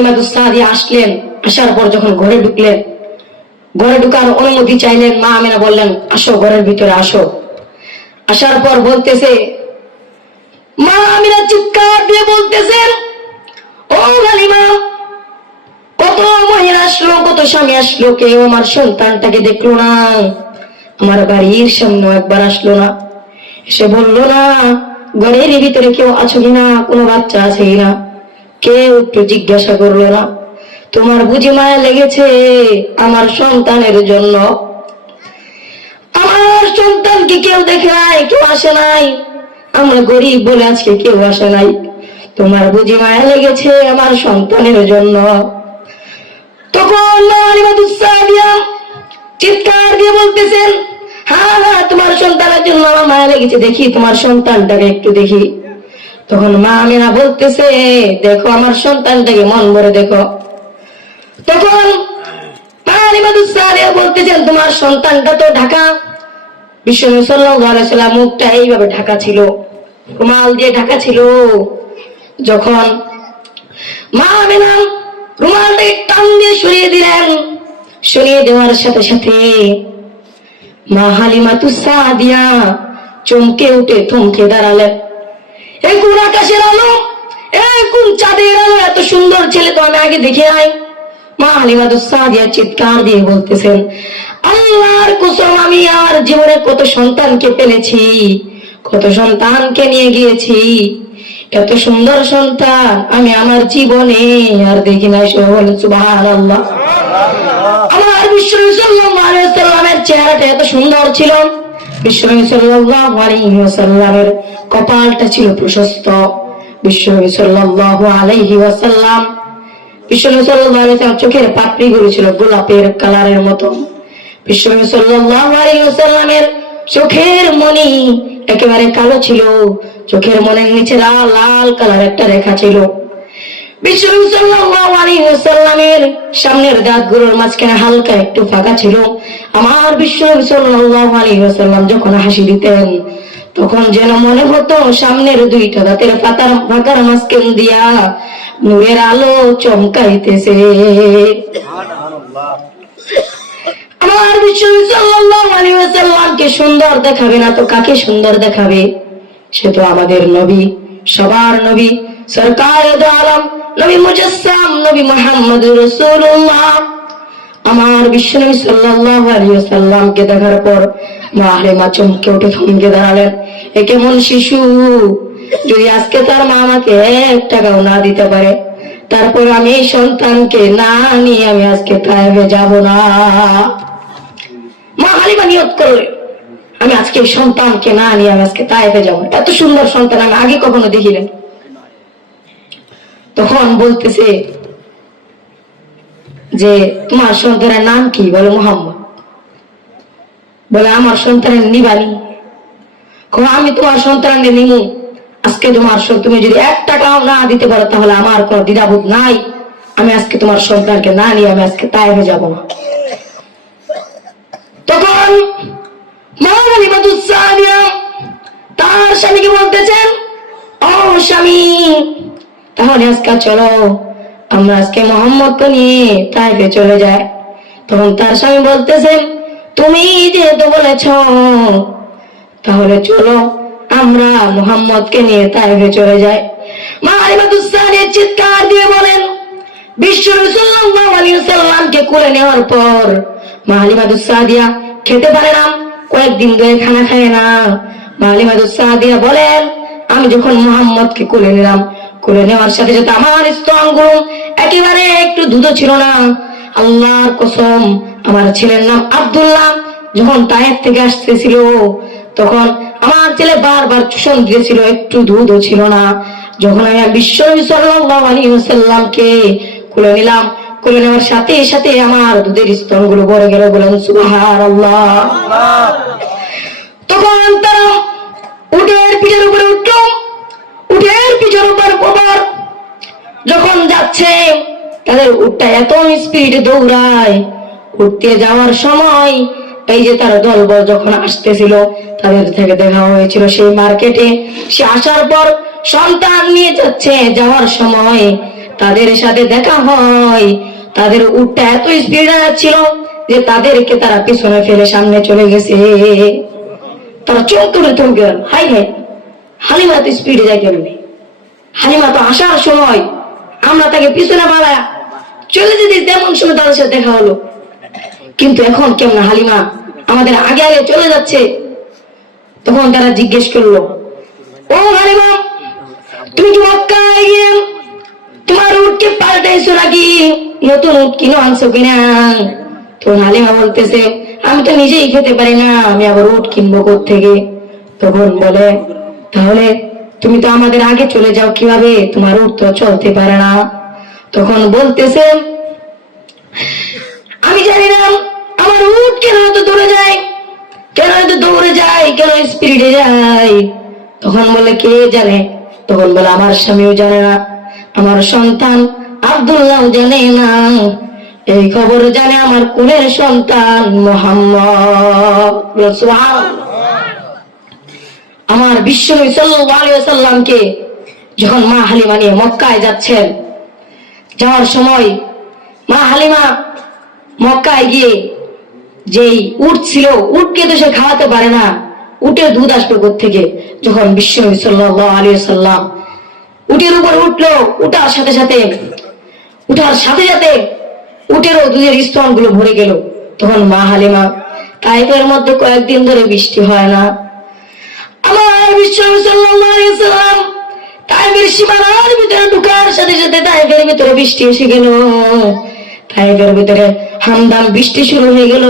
হালিমাতুস সাদিয়া আসলেন, আসার পর যখন ঘরে ঢুকলেন, ঘরে ঢুকার অনুমতি চাইলেন, মা আমিনা বললেন আসো, ঘরের ভিতরে আসো। আসার পর বলতেছে, মা আমিনা চিৎকার দিয়ে বলতেছেন, ও হালিমা, কত মহিলা আসলো, কত স্বামী আসলো, কেউ আমার সন্তানটাকে দেখলো না, আমার বাড়ির সামনে একবার আসলো না, এসে বললো না ঘরের ভিতরে কেউ আছো কিনা, কোনো বাচ্চা আছে কিনা, কেউ একটু জিজ্ঞাসা করলো না। তোমার বুঝি মায়া লেগেছে আমার সন্তানের জন্য? আমার সন্তানকে কেউ দেখে নাই, কেউ আসে নাই, আমরা গরিব বলে আজকে কেউ আসে নাই, তোমার বুঝি মায়া লেগেছে আমার সন্তানের জন্য? তখন হালিমাতুস সাদিয়া চিৎকার দিয়ে বলতেছেন, হ্যাঁ হ্যাঁ, তোমার সন্তানের জন্য আমার মায়া লেগেছে, দেখি তোমার সন্তানটাকে একটু দেখি। তখন মা আমিনা বলতেছে, দেখো আমার সন্তানটাকে মন ভরে দেখো। তখন হালিমাতুস সাদিয়া বলতেছেন, তোমার সন্তানটা তো ঢাকা। বিশ্বনবী সাল্লাল্লাহু আলাইহি ওয়াসাল্লাম মুখটা এইভাবে ঢাকা ছিল, রুমাল দিয়ে ঢাকা ছিল। যখন মা আমিনা রুমালটাকে টান দিয়ে সরিয়ে দিলেন, সরিয়ে দেওয়ার সাথে সাথে মা হালিমাতুস সাদিয়া চমকে উঠে থমকে দাঁড়ালেন। এই কোন আকাশের আলো, এই কোন চাঁদের আলো, এত সুন্দর ছেলে তো আমি আগে দেখে নাই। মা হালিমাতুস সাদিয়া চিৎকার দিয়ে বলতেছেন, আল্লাহর কসম, আমি আর জীবনে কত সন্তানকে পেলেছি, কত সন্তানকে নিয়ে গিয়েছি, এত সুন্দর সন্তান আমি আমার জীবনে আর দেখি নাই। সুবহানাল্লাহ। আমার বিশ্বনবী সাল্লাল্লাহু আলাইহি ওয়াসাল্লামের চেহারাটা এত সুন্দর ছিল, বিশ্বনবী সাল্লাল্লাহু আলাইহি ওয়াসাল্লামের কপালটা ছিল প্রশস্ত, বিশ্বনবী সাল্লাল্লাহু আলাইহি ওয়াসাল্লাম চোখের পাপড়িগুলো ছিল গোলাপের কালারের মতো, বিশ্বনবী সাল্লাল্লাহু আলাইহি ওয়াসাল্লামের চোখের মনি একেবারে কালো ছিল, চোখের মনের নিচে লাল লাল কালার একটা রেখা ছিল। বিশ্বনবী সাল্লাল্লাহু আলাইহি ওয়াসাল্লামের সামনের দাঁতগুলোর মাঝখানে হালকা একটু ফাঁকা ছিল। আমার বিশ্বনবী সাল্লাল্লাহু আলাইহি ওয়াসাল্লাম যখন হাসি দিতেন, তখন যেন মনে হতো সামনের দুইটা দাঁতের ফাঁকার মাঝখান দিয়া নূরের আলো চমকাইতেছে। আমার বিশ্বনবী সাল্লাল্লাহু আলাইহি ওয়াসাল্লামকে সুন্দর দেখাবে না তো কাকে সুন্দর দেখাবে? সে তো আমাদের নবী, সবার নবী, সরকারে দো আলম, নবী মুজাসসাম, নবী মুহাম্মদুর রাসূলুল্লাহ। আমার বিশ্বনবী সাল্লাল্লাহু আলাইহি ওয়াসাল্লামকে দেখার পর মা হালিমা চমকে উঠে থমকে দাঁড়ালেন। এ কেমন শিশু, যদি আজকে তার মা আমাকে 1 টাকাও না দিতে পারে, তারপর আমি এই সন্তানকে না নিয়ে আমি আজকে তায়েফে যাব না। মা হালিমা নিয়ত করলেন, আমি আজকে এই সন্তানকে না নিয়ে আমি আজকে তায়েফে যাব। এত সুন্দর সন্তান আমি আগে কখনো দেখিনি। তখন বলতেছে যে তোমার সন্তানের নাম কি? বলে মুহাম্মদ। বলে আমার সন্তানের নিবানি? আমি তোমার সন্তানকে নিব আজকে, তুমি যদি 1 টাকাও না দিতে পারো তাহলে আমার কোনো দ্বিধাবোধ নাই, আমি আজকে তোমার সন্তানকে না নিয়ে আমি আজকে তায়েফে যাব না। তখন মা হালিমাতুস সাদিয়া তার স্বামীকে বলতেছেন, ও স্বামী, তাহলে আজকে চলো আমরা আজকে মুহাম্মদকে নিয়ে তায়েফে চলে যাই। তখন তার স্বামী বলতেছেন, তুমি যেহেতু বলেছ তাহলে চলো আমরা মুহাম্মদকে নিয়ে তায়েফে চলে যাই। মা হালিমাতুস সাদিয়া চিৎকার দিয়ে বলেন, বিশ্বনবী সাল্লাল্লাহু আলাইহি ওয়াসাল্লামকে কোলে নেওয়ার পর মা হালিমাতুস সাদিয়া খেতে পারে না, কয়েকদিন ধরে খানা খায় না। মা হালিমাতুস সাদিয়া বলেন, আমি যখন মুহাম্মদকে কোলে নিলাম, কোলে নেওয়ার সাথে সাথে আমার স্তনগুলো একেবারে একটু দুধ ছিল না। আল্লাহর কসম, আমার ছেলের নাম আব্দুল্লাহ, যখন তায়েফ থেকে আসতেছিল তখন আমার ছেলে বারবার চুষণ দিয়েছিল, একটু দুধও ছিল না। যখন আমি বিশ্বনবী সাল্লাল্লাহু আলাইহি ওয়াসাল্লামকে কোলে নিলাম, কোলে নেওয়ার সাথে সাথে আমার দুধের স্তনগুলো ভরে গেল। বলেন সুবহানাল্লাহ। তখন তারা উটের পিঠের উপরে উঠল, উটের পিঠের উপর যখন যাচ্ছে তাদের উটটা এত স্পিডে দৌড়ায়, উঠতে যাওয়ার সময় এই যে তার দলবল যখন আসতেছিল তাদের থেকে দেখা হয়েছিল সেই মার্কেটে। সে আসার পর সন্তান নিয়ে যাচ্ছে, যাওয়ার সময় তাদের সাথে দেখা হয়, তাদের উটটা এত স্পিডে যাচ্ছিল যে তাদেরকে তারা পিছনে ফেলে সামনে চলে গেছে। তারা চমকে থমকে গেল, হাই হাই, হালিমা তো স্পিডে যায় কেমনি? হালিমা তো আসার সময় আমরা তাকে পিছনে পালা চলে যেতে, তেমন সময় তাদের সাথে দেখা হলো। কিন্তু এখন কেমন হালিমা আমাদের আগে আগে চলে যাচ্ছে। তখন তারা জিজ্ঞেস করলো, ও হালিমা, তুমি কি মক্কায় গিয়ে তোমার উটকে পাল্টাইছো নাকি? নতুন উট কিনো আনছো কিনা? তখন হালিমা বলতেছে, আমি তো নিজেই খেতে পারি না, আমি আবার উট কিনবো কোত্থেকে? তখন বলে, তাহলে তুমি তো আমাদের আগে চলে যাও কিভাবে? তোমার উট তো চলতে পারে না। তখন বলতেছে, আমি জানি না আমার উট কেন এত দৌড়ে যায়, কেন এত দৌড়ে যায়, কেন স্পিডে যায়। তখন বলে, কে জানে? তখন বলে, আমার স্বামীও জানে না, আমার সন্তান আব্দুল্লাহ জানে না, এই খবর জানে আমার কুলের সন্তান মুহাম্মদ রাসূলুল্লাহ। আমার বিশ্বনবী সাল্লাল্লাহু আলাইহি ওয়াসাল্লামকে যখন মা হালিমা নিয়ে মক্কায় যাচ্ছেন, যাওয়ার সময় মা হালিমা মক্কায় গিয়ে যেই উট ছিল, উটকে তো সে খাওয়াতে পারে না, উটের দুধ আসবে কোত্থেকে? যখন বিশ্বনবী সাল্লাল্লাহু আলাইহি ওয়াসাল্লাম উটের উপর উঠলো, উঠার সাথে সাথে উটেরও দুধের স্তনগুলো ভরে গেল। তখন মা হালিমা, তাইফের মধ্যে কয়েকদিন ধরে বৃষ্টি হয় না, আমার বিশ্বনবী সাল্লাল্লাহু আলাইহি ওয়াসাল্লাম তাইফের সীমানার ভিতরে ঢোকার সাথে সাথে তাইফের ভিতরে বৃষ্টি এসে গেল। তাইফের ভিতরে হামদাম বৃষ্টি শুরু হয়ে গেল,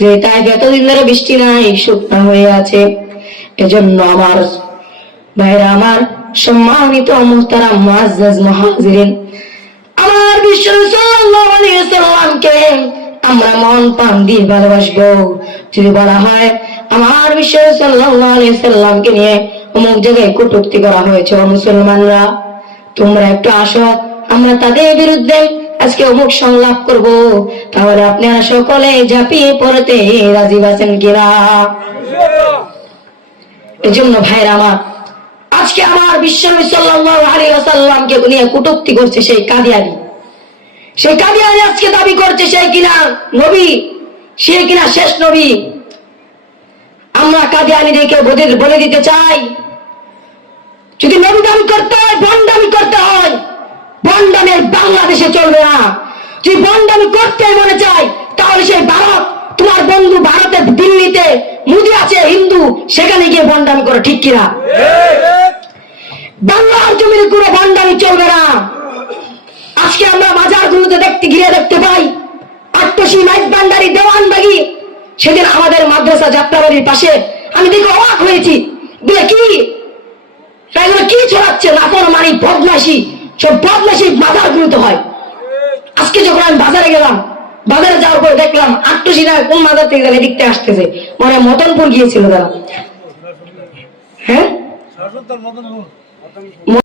যে তাইফ এতদিন ধরে বৃষ্টি নাই, শুকনা হয়ে আছে। এজন্য আমার ভাইরা, আমার সম্মানিত মুহতারাম মুআজ্জাজ মুহাজিরিন, আমার বিশ্বনবী সাল্লাল্লাহু আলাইহি ওয়াসাল্লামকে আমরা মন প্রাণ দিয়ে ভালোবাসবো। যদি বলা হয় আমার বিশ্বনবী সাল্লাল্লাহু আলাইহি ওয়াসাল্লামকে নিয়ে অমুক জায়গায় কটূক্তি করা হয়েছে, ও মুসলমানরা তোমরা একটু আসো, আমরা তাদের বিরুদ্ধে আজকে অমুক সংলাপ করব, তাহলে আপনারা সকলে ঝাঁপিয়ে পড়তে রাজি আছেন কিনা? এজন্য ভাইরা আমার, আজকে আমার বিশ্বনবী সাল্লাল্লাহু আলাইহি ওয়াসাল্লামকে নিয়ে কটূক্তি করছে সেই কাদিয়ানী আজকে দাবি করছে সে কিনা নবী, সে কিনা শেষ নবী। আমরা কাদিয়ানীদেরকে বলে দিতে চাই, যদি নবী দাবি করতে হয়, ভণ্ডামি করতে হয়, ভণ্ডামি বাংলাদেশে চলবে না। যদি ভণ্ডামি করতে মনে চাই, তাহলে সেই ভারত, তোমার বন্ধু ভারতের দিল্লিতে মোদি আছে হিন্দু, সেখানে গিয়ে ভণ্ডামি করো, ঠিক কিনা? বাংলার জমিনে কোনো ভণ্ডামি চলবে না। আজকে আমরা বাজারগুলোতে দেখতে পাই, আট্টসি, মাইজবান্ডারি, দেওয়ানবাগি। সেদিন আমাদের মাদ্রাসা যাত্রাবাড়ির পাশে আমি দেখে অবাক হয়েছি, বলে কি এগুলো কি ছড়াচ্ছে? নাফরমানি, বদমাশি, সব বদমাশি বাজারগুলোতে হয়। আজকে যখন আমি বাজারে গেলাম, বাজারে যাওয়ার পরে দেখলাম আট্টসি না কোন বাজার থেকে জানি দেখতে আসতেছে, মানে মতনপুর গিয়েছিল তারা। হ্যাঁ,